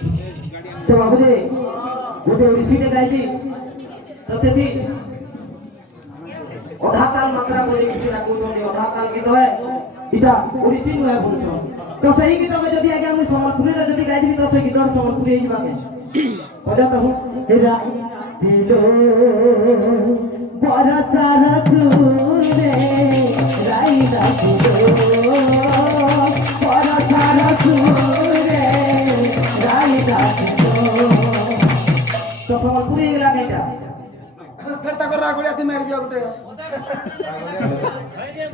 तो बाबूजी गोटे ओडिसी ने गाइली तो सेठी अधा ताल मात्रा बोली किसी ना कोई अधा ताल गीत है इटा ओडिसी नु है बोलछो तो सही गीत में जदी आगे हम संबलपुरी रे जदी गाइदी तो सही गीत संबलपुरी ही बाके बजा तो हूं हेरा दिलो बड़ा सारा तूने राई राखो बड़ा सारा तूने राई राखो तो संबलपुरी गला बेटा फिर तक रागुड़िया थी मेरे जो उठे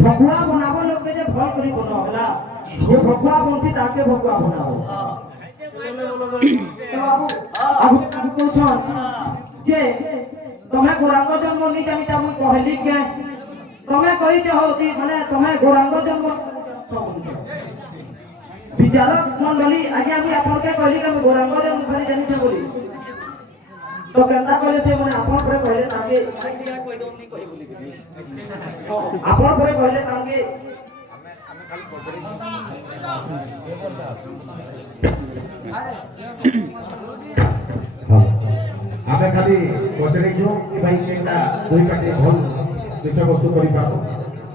भगवा बनाबो लोग के जे भल करी बनो होला जो भगवा बनसी ताके भगवा बनाओ तो बाबू अब पूछन जे तमे गोरांग जन्म नि जानिता मुई कहली के तमे कहि जे होती माने तमे गोरांग जन्म विचारक मंडली आगे हम आपन के कहली के गोरांग जन्म खाली जानि छ बोली तो केंदा कहले से माने आपन पर कहले ताके आपन पर कहले ताके आमे खाली पचरे जो भाई केटा दुई पाटे भल विषय वस्तु करि पाबो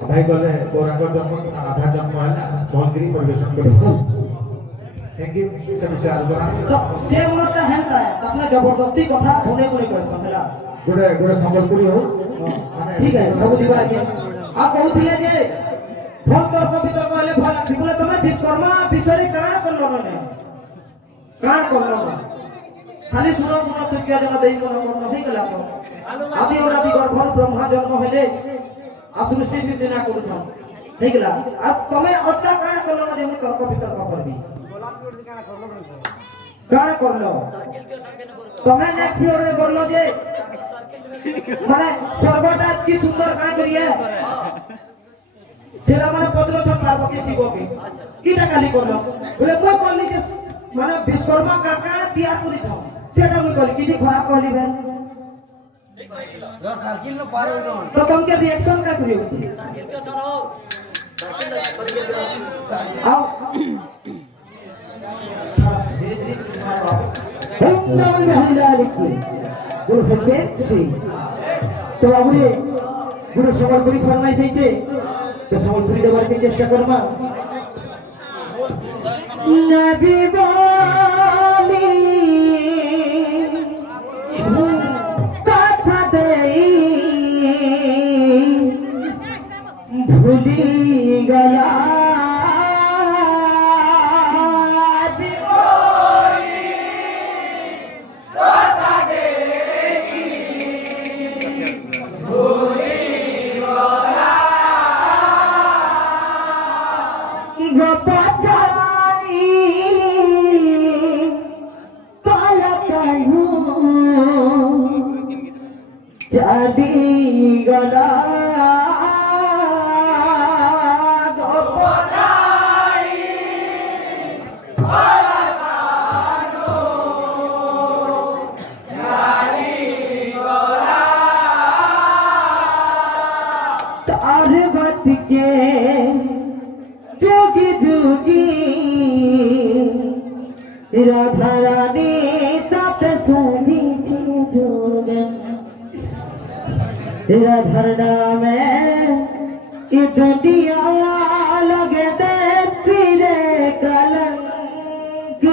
भाई गले गोरांग जन्म आधा जन्म हला भलगिरी परिवेशन करो थैंक यू विषय आलोचना तो से मनता हेंता अपने जबरदस्ती कथा होने कोनी कहसन होला गोटे गोटे संबलपुरी हो ठीक है सब दिबा के आ कहउथिले जे भल तर्क वितर्क कहले भल आछि बोले तमे विश्वकर्मा विषय कारण करलो ने कारण करलो खाली सुनो सुनो शिक्षा जन देई को नहीं गला तो आदि और आदि गर्भर ब्रह्मा जन्म हेले आ सृष्टि सिद्धि ना करू छ नहीं गला आ तमे अत्ता कारण करलो जे मु तर्क वितर्क करबी कारण करलो तमे ने फ्लोर रे करलो जे माने सर्वटा की सुंदर का करिए सेरा माने पद्र छन पार्वती शिव के कीटा खाली करलो बोले कोई कहली जे माने विश्वकर्मा का कारण तैयार करी छ सेटा मुई कहली कि खराब कहली बेन सर्किल नो पार हो तो तुम के रिएक्शन का करियो सर्किल के चलो सर्किल आओ हम में हल्ला लिखी गुरु फकेछि तो बाबूरे गुरु संबलपुरी फरमाइश छे तो संबलपुरी देवार के चेष्टा करमा नबी बोली कथा देई भूली गया jadi gala gopai balakano jadi gala tarbat ke jogi jogi radha rani tat sudhi jogan तेरा धरना में ये दुनिया लगे दे तेरे कलंक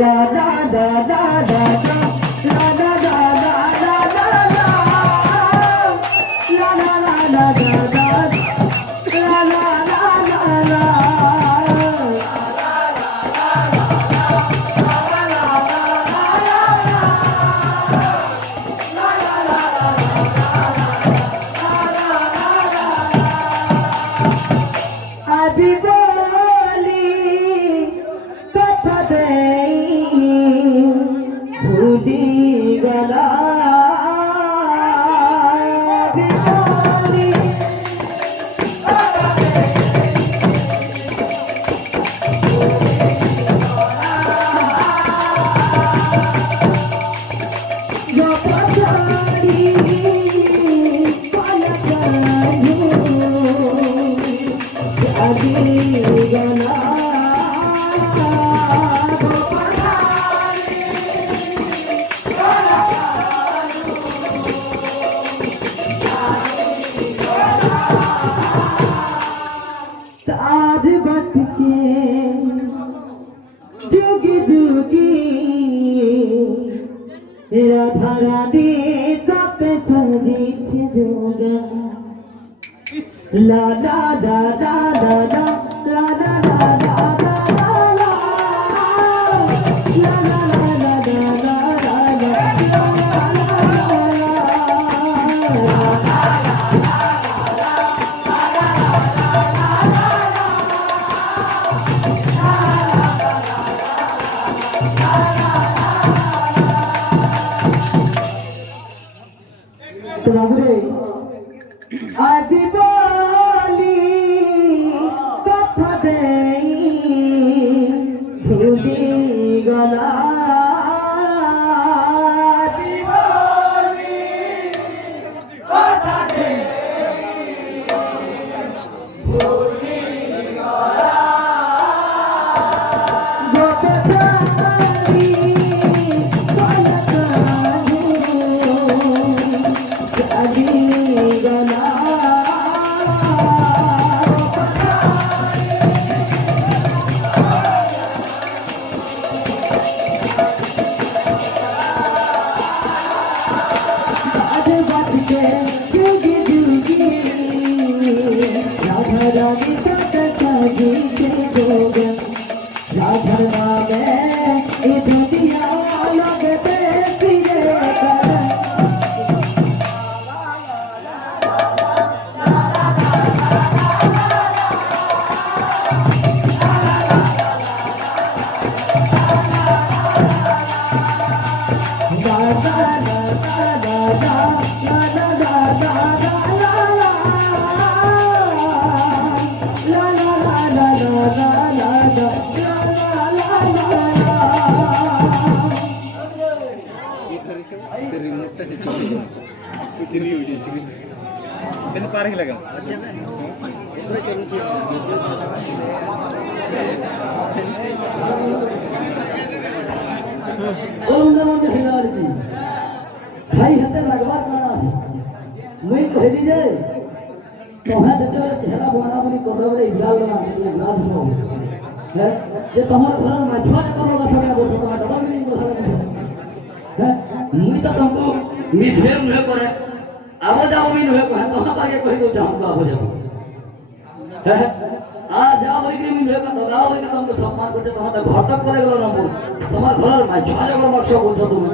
ला दा दा दा दा ला दा दा दा दा दा ला ला ला ला दा दा ला ला ला ला अभी बोली कथा देई भूली गला अभी बोली जो पछाड़ी पलक আজি গলা साध बत के जुगी जुगी राधा रानी कापे संगीत जोगा ला ला ला ला ला ला ला ला ला ला ला ला বাবুরে আদি বলি কথা দেই ভুলি গলা আদি বলি কথা দেই ভুলি গলা গোপী पार्क लगा भाई हते लगवार करा मैं कहली जे तोहा जते चेहरा बना बनी कोबरे इजलाल ना इजलाल हो है जे तोहर घर माछवा करो बसरा बोल तो डबल नहीं बसरा है मुई तो तुमको मिसबेर न करे आबो जाओ भी न कहे तोहा बागे कहि दो हमको आबो जाओ है आ जाओ भाई के मिल का तो गाओ भाई तुमको सम्मान करते तोहा तो घटक करे गलो ना তোমার ঘরের মাছवा जगर बक्स बोलছো তুমি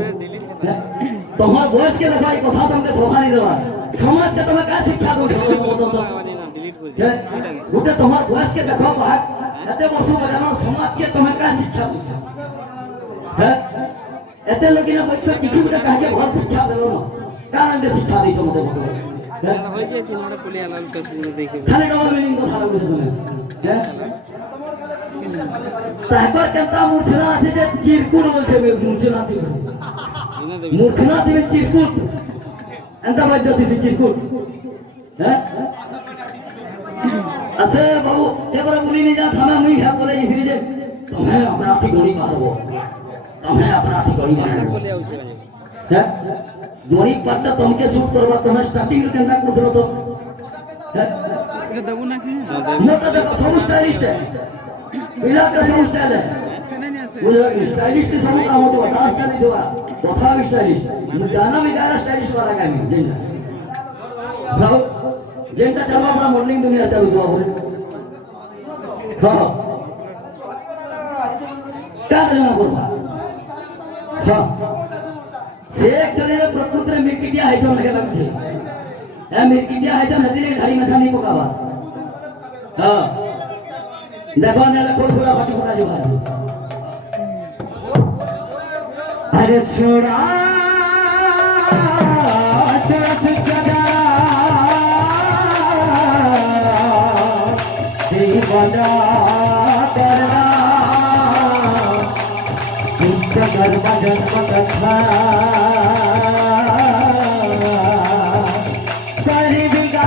তোমার বয়স के देखा কথা तुमके सोहानी देवा समाज के तुम्हें का शिक्षा दो गोटे तुम्हार बयस के देखो बात एते वर्ष बजानो समाज के तुम्हें का शिक्षा दो है एते लोग ना बच्चा किछु गोटे काहे बहुत शिक्षा देलो ना कान दे शिक्षा दै मते होय जे सिनेमा पुलिया नाम के सुन देखे खाली डबल मीनिंग কথা বলছো তুমি है साहबर केता मूर्छना আছে যে চিরকুট বলছে मूर्छना দিবে मूर्छना দিবে চিরকুট एंता बाध्य दिसी चिरकुट हैं আছে বাবু এবারে বলি নি যা থানা মুই হ্যাঁ বলে গিয়ে যে তুমি আমরা আপনি গড়ি মারবো তুমি আমরা আপনি গড়ি মারবো বলে আউছে হ্যাঁ গড়ি পাতা তোমাকে শুট করবা তুমি স্টার্টিং রে কেনা করছো তো হ্যাঁ এটা দেব না কি মোটা দেখো সব স্টাইলিশ है बिना का सब स्टाइल है बोले स्टाइलिश से सब काम होता है डांस करने दो কথা भी स्टाइलिश गाना भी गाना स्टाइलिश वाला गाना जेंटा भाव जेंटा चलवा अपना मॉर्निंग दुनिया चालू तो बोले हां क्या करना पड़ता हां से एक जने प्रकृति में किटिया है जो लगे लगते है में किटिया है जो नदी रे घाड़ी में छानी पकावा हां देखो ने कोई पूरा बाटी पूरा जो है अरे सोड़ा तरफ जगा दीवाना करना तुझसे गरबा जन्म कथा कर दिगा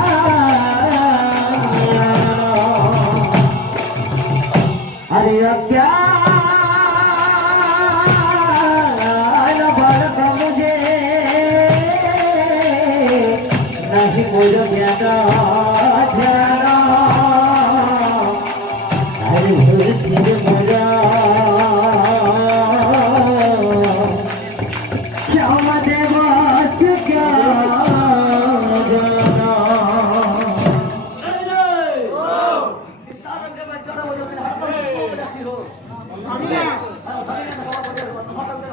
भरती